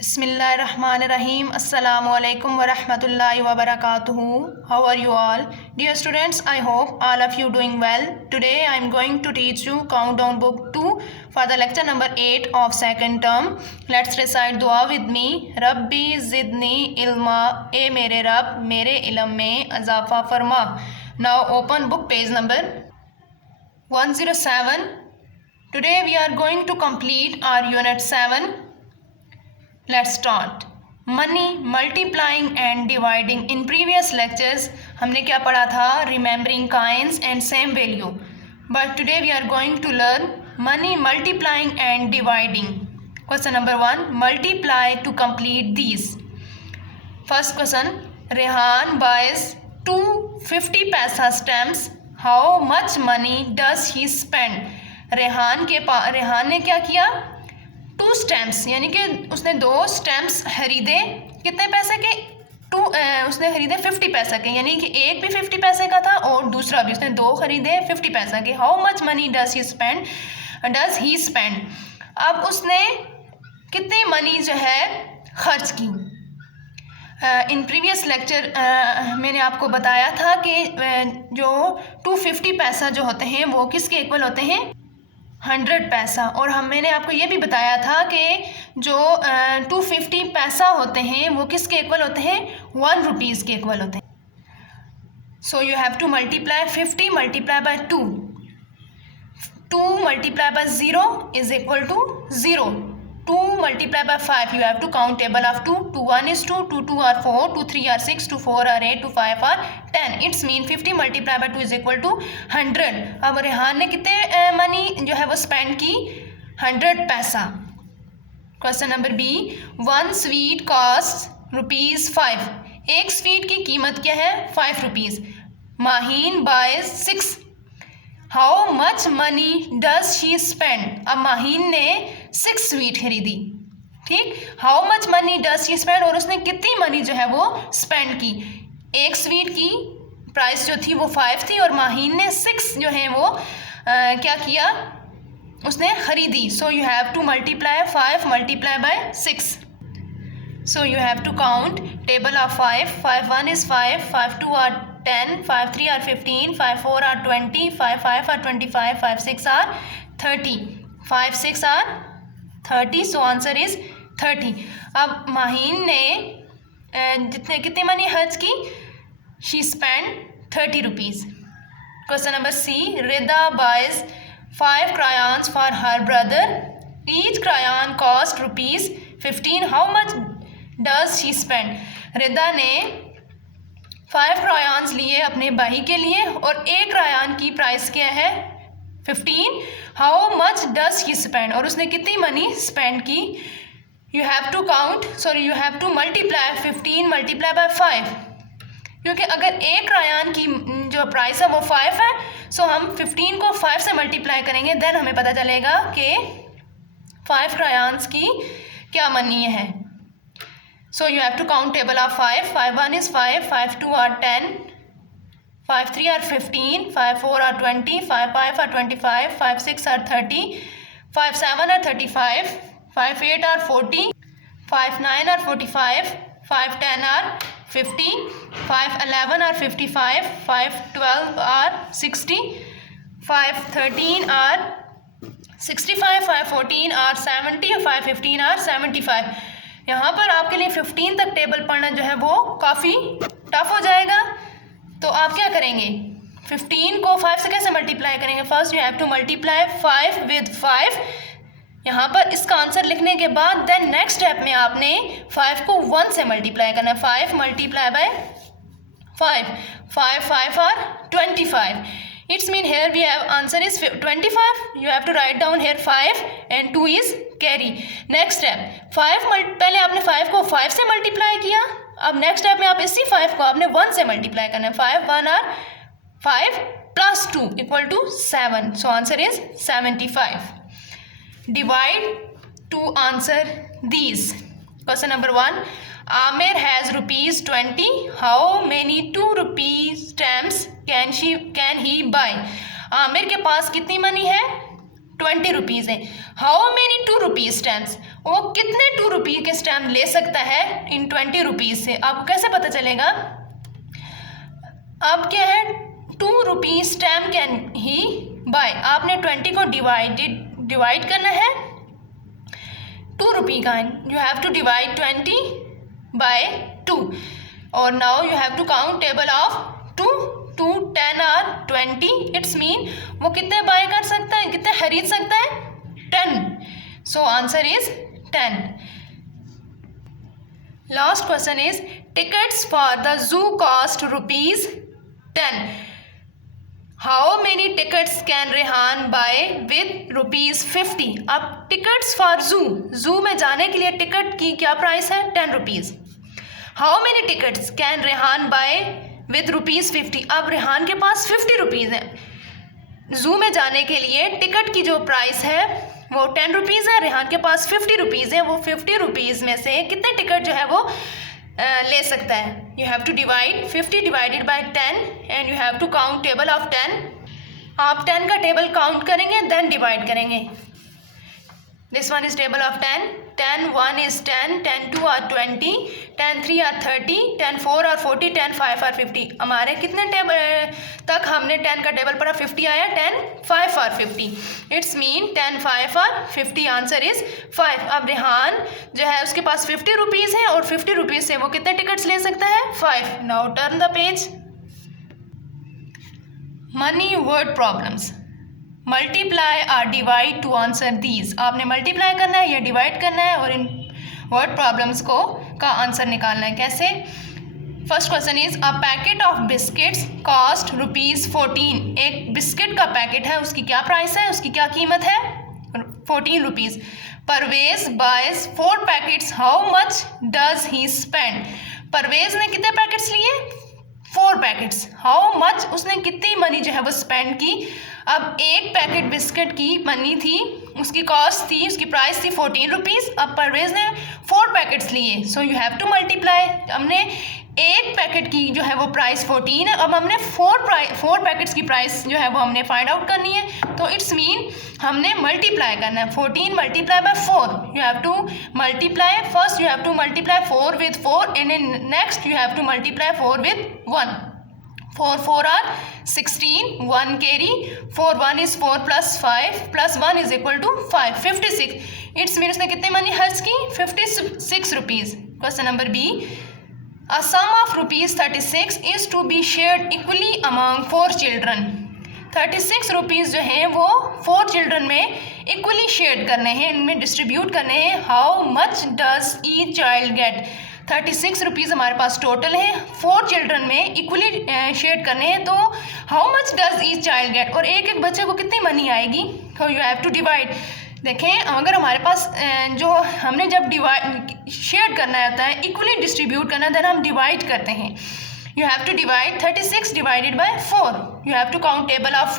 Bismillahirrahmanirrahim. Assalamu alaikum wa rahmatullahi wa barakatuhu. How are you all? Dear students, I hope all of you doing well. Today I am going to teach you Countdown Book 2 for the lecture number 8 of second term. Let's recite dua with me. Rabbi zidni ilma, e mere Rab, mere ilm mein azafa farma. Now open book page number 107. Today we are going to complete our unit 7. Let's start. Money, multiplying and dividing. In previous lectures हमने क्या पढ़ा था? Remembering coins and same value. But today we are going to learn money, multiplying and dividing. Question number 1. Multiply to complete these. First question. Rehan buys 2 50 paisa stamps. How much money does he spend? Rehan ने क्या किया? 2 stamps यानी कि उसने 2 stamps खरीदे. कितने पैसे के? उसने खरीदे 50 पैसा के, यानी कि एक भी 50 पैसे का था और दूसरा भी. उसने 2 खरीदे 50 पैसा के. How much money does he spend. अब उसने कितनी मनी जो है खर्च की. इन प्रीवियस लेक्चर मैंने आपको बताया था कि जो 250 पैसा जो होते हैं वो किसके इक्वल होते हैं? 100 पैसा. और मैंने आपको ये भी बताया था कि जो 250 पैसा होते हैं वो किसके इक्वल होते हैं? 1 रुपीज़ के इक्वल होते हैं. So you have to multiply 50 multiply by 2. 2 multiply by 0 is equal to 0. 2 multiply by 5, you have to count table of 2. 2 1 is 2, 2 2 are 4, 2 3 are 6, 2 4 are 8, 2 5 are 10. It's mean 50 multiply by 2 is equal to 100. अब रेहान ने कितने money जो है वो spend की? 100 पैसा. Question number B. 1 sweet cost ₹5. एक sweet की कीमत क्या है? 5 rupees. Maheen buys 6. How much money does she spend. अब माहीन ने 6 स्वीट खरीदी. ठीक. How much money does she spend, और उसने कितनी मनी जो है वो स्पेंड की. एक स्वीट की प्राइस जो थी वो 5 थी और माहीन ने 6 जो है वो क्या किया? उसने खरीदी. सो you have to multiply 5 multiply by 6. So you have to count table of 5. 5 1 is 5, 5 2 are 10, 5 3 are 15, 5 4 are 20, 5 5 are 25, 5 6 are 30, 5 6 are 30. So answer is 30. अब माहीन ने कितनी मनी खर्च की? She spent 30 rupees. Question number C. Rida buys 5 crayons for her brother. Each crayon cost ₹15. How much does she spend? रिदा ने 5 क्रायॉन्स लिए अपने भाई के लिए और एक क्रायॉन की प्राइस क्या है? 15. How much does he spend, और उसने कितनी मनी स्पेंड की? You have to count, sorry you have to multiply 15 multiply by 5, क्योंकि अगर एक क्रायॉन की जो प्राइस है वो 5 है, सो हम 15 को 5 से मल्टीप्लाई करेंगे, देन हमें पता चलेगा कि 5 क्रायॉन्स की क्या मनी है. So you have to count table of 5. 5 1 is 5, 5 2 are 10, 5 3 are 15, 5 4 are 20, 5 5 are 25, 5 6 are 30, 5 7 are 35, 5 8 are 40, 5 9 are 45, 5 10 are 50, 5 11 are 55, 5 12 are 60, 5 13 are 65, 5 14 are 70, 5 15 are 75. यहाँ पर आपके लिए 15 तक टेबल पढ़ना जो है वो काफ़ी टफ हो जाएगा. तो आप क्या करेंगे? 15 को 5 से कैसे मल्टीप्लाई करेंगे? First you have to multiply 5 with 5 यहाँ पर इसका आंसर लिखने के बाद देन नेक्स्ट स्टेप में आपने 5 को 1 से मल्टीप्लाई करना है. 5 multiply by 5, 5 5 are 25. It's mean here we have answer is 25. You have to write down here 5 and 2 is carry. Next step 5 पहले आपने 5 को 5 से मल्टीप्लाई किया. अब नेक्स्ट स्टेप में आप इसी 5 को आपने 1 से मल्टीप्लाई करना है. 5 1 are 5 plus 2 equal to 7. So answer is 75. Divide to answer these. Question number 1. Amir has ₹20. How many 2 rupees stamps can he buy? Aamir के पास कितनी मनी है? 20 रुपीज़ है। हाउ मेनी 2 रुपीज़ स्टैम्प्स, वो कितने 2 रुपये के स्टैम्प ले सकता है इन 20 रुपीज़ से। आपको कैसे पता चलेगा? अब क्या है, 2 rupees stamp can he buy, आपने 20 को डिवाइड करना है 2 रुपये का, you have to divide 20 by 2 और now you have to count table of 2 2 10 और 20, इट्स मीन वो कितने बाय कर सकता है, कितने खरीद सकता है? 10। So answer is 10। Last question is tickets for the zoo cost ₹10। How many tickets can Rehan buy with ₹50? अब टिकट्स फॉर जू में जाने के लिए टिकट की क्या प्राइस है? 10 rupees. How many tickets can Rehan buy with ₹50? अब रेहान के पास 50 रुपीज़ है। जू में जाने के लिए टिकट की जो प्राइस है वो 10 रुपीज़ है, रेहान के पास 50 रुपीज़ है। वो 50 रुपीज़ में से कितने टिकट जो है वो ले सकता है? You have to divide 50 divided by 10 and you have to count table of 10। आप 10 का टेबल काउंट करेंगे देन डिवाइड करेंगे। This one is table of 10। 10 1 is 10, 10 2 are 20, 10 3 are 30, 10 4 are 40, 10 5 are 50। हमारे कितने टेबल तक हमने 10 का टेबल पढ़ा? 50 आया। 10 5 are 50, it's mean 10 5 are 50, answer is 5। अब रेहान जो है उसके पास 50 रुपीज़ है और 50 रुपीज़ से वो कितने टिकट्स ले सकता है? 5। Now turn the page. Money word problems, multiply और डिवाइड टू आंसर दीज। आपने मल्टीप्लाई करना है या डिवाइड करना है और इन वर्ड प्रॉब्लम्स का आंसर निकालना है। कैसे? First question is a packet of biscuits cost ₹14। एक बिस्किट का पैकेट है, उसकी क्या प्राइस है, उसकी क्या कीमत है? 14 rupees. Parvez buys 4 packets, how much does he spend? Parvez ने कितने पैकेट्स लिए? 4 पैकेट्स। हाउ मच, उसने कितनी मनी जो है वो स्पेंड की? अब एक पैकेट बिस्किट की मनी थी, उसकी कॉस्ट थी, उसकी प्राइस थी 14 रुपीज़। अब परवेज ने 4 पैकेट्स लिए, सो यू हैव टू मल्टीप्लाई। हमने एक पैकेट की जो है वो प्राइस 14 है, अब हमने 4 पैकेट्स की प्राइस जो है वो हमने फाइंड आउट करनी है। तो इट्स मीन हमने मल्टीप्लाई करना है। 14 multiply by 4, you have to multiply. First you have to multiply 4 with 4 and in next you have to multiply 4 with 1। 4 4 are 16, 1 carry, 4 1 is 4 plus 5 plus 1 is equal to 5, 56। It's mean उसने कितनी money खर्च की? 56 rupees. Question number B, a sum of ₹36 is to be shared equally among 4 children. 36 rupees जो हैं वो 4 children में equally share करने हैं, इनमें डिस्ट्रीब्यूट करने हैं। How much does each child gate? 36 rupees हमारे पास टोटल है, 4 चिल्ड्रन में इक्वली शेयर करने हैं, तो how much does each child gate? और एक एक बच्चे को कितनी मनी आएगी? तो यू हैव टू डिवाइड। देखें, अगर हमारे पास जो हमने जब डिवाइड शेयर करना होता है, इक्वली डिस्ट्रीब्यूट करना, देन हम डिवाइड करते हैं। You have to divide 36 divided by 4। You have to count table of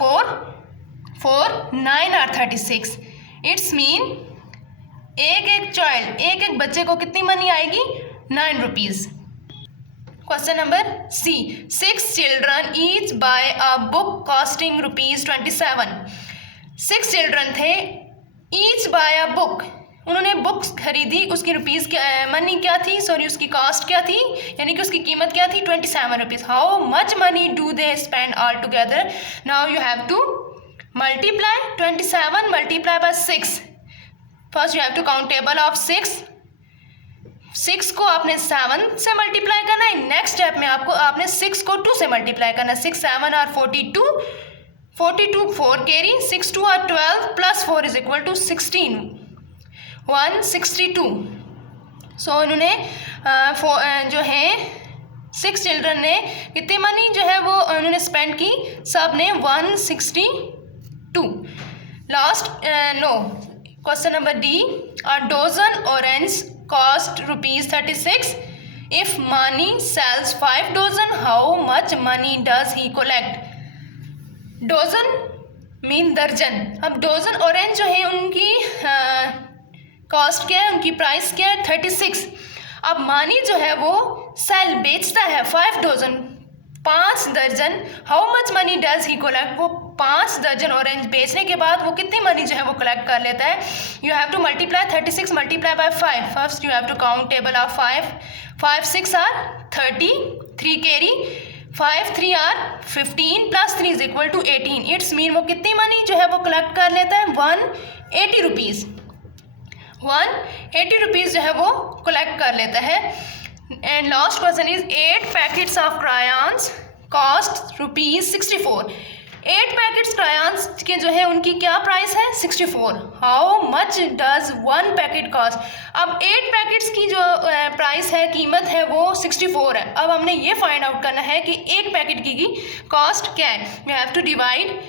4 9 are 36। It's mean एक चाइल्ड, एक बच्चे को कितनी मनी आएगी? 9 rupees. Question number C, 6 children each buy a book costing ₹27। 6 children थे, ईच बाय अ बुक, उन्होंने books खरीदी, उसकी रुपीज़ मनी क्या थी, उसकी कॉस्ट क्या थी, यानी कि उसकी कीमत क्या थी? 27 rupees. How much money do they spend all together? Now you have to multiply 27 multiply by 6। First you have to count table of 6 को आपने 7 से मल्टीप्लाई करना है। नेक्स्ट स्टेप में आपने 6 को 2 से मल्टीप्लाई करना है। 6 7 are 42, 4 carry, 6 2 are 12 plus 4 is equal to 16, 162। सो इन्होंने जो है 6 चिल्ड्रन ने कितनी मनी जो है वो उन्होंने स्पेंड की? सब ने 162। Last question number D, a dozen orange cost ₹36। If money sells 5 dozen, how much money does he collect? Dozen mean दर्जन। अब डोजन ऑरेंज जो है उनकी कॉस्ट क्या है, उनकी प्राइस क्या है? 36। अब मानी जो है वो सेल बेचता है 5 डोजन, 5 दर्जन। How much money does he collect? वो 5 दर्जन ऑरेंज बेचने के बाद वो कितनी मनी जो है वो कलेक्ट कर लेता है? You have to multiply 36 multiply by 5. First you have to count table of 5. 5 6 are 30, 3 carry, 5 3 are 15 plus 3 is equal to 18. It's mean वो कितनी मनी जो है वो कलेक्ट कर लेता है? 180 रुपीज़. 180 रुपीज़ जो है वो कलेक्ट कर लेता है. And last question is 8 packets of crayons cost ₹64. 8 packets crayons के जो है उनकी क्या प्राइस है? 64. How much does 1 packet cost? अब 8 पैकेट्स की जो प्राइस है, कीमत है, वो 64 है. अब हमने ये फाइंड आउट करना है कि एक पैकेट की कॉस्ट क्या है. You have to divide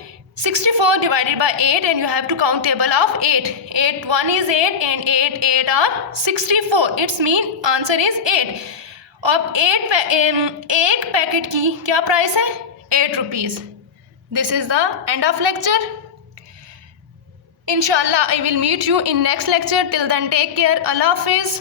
64 divided by 8 and you have to count table of 8. 8 1 is 8 and 8 8 are 64. Its mean answer is 8. अब एक पैकेट की क्या प्राइस है? 8 rupees. This is the end of lecture. Inshallah I will meet you in next lecture. Till then take care. Allah Hafiz.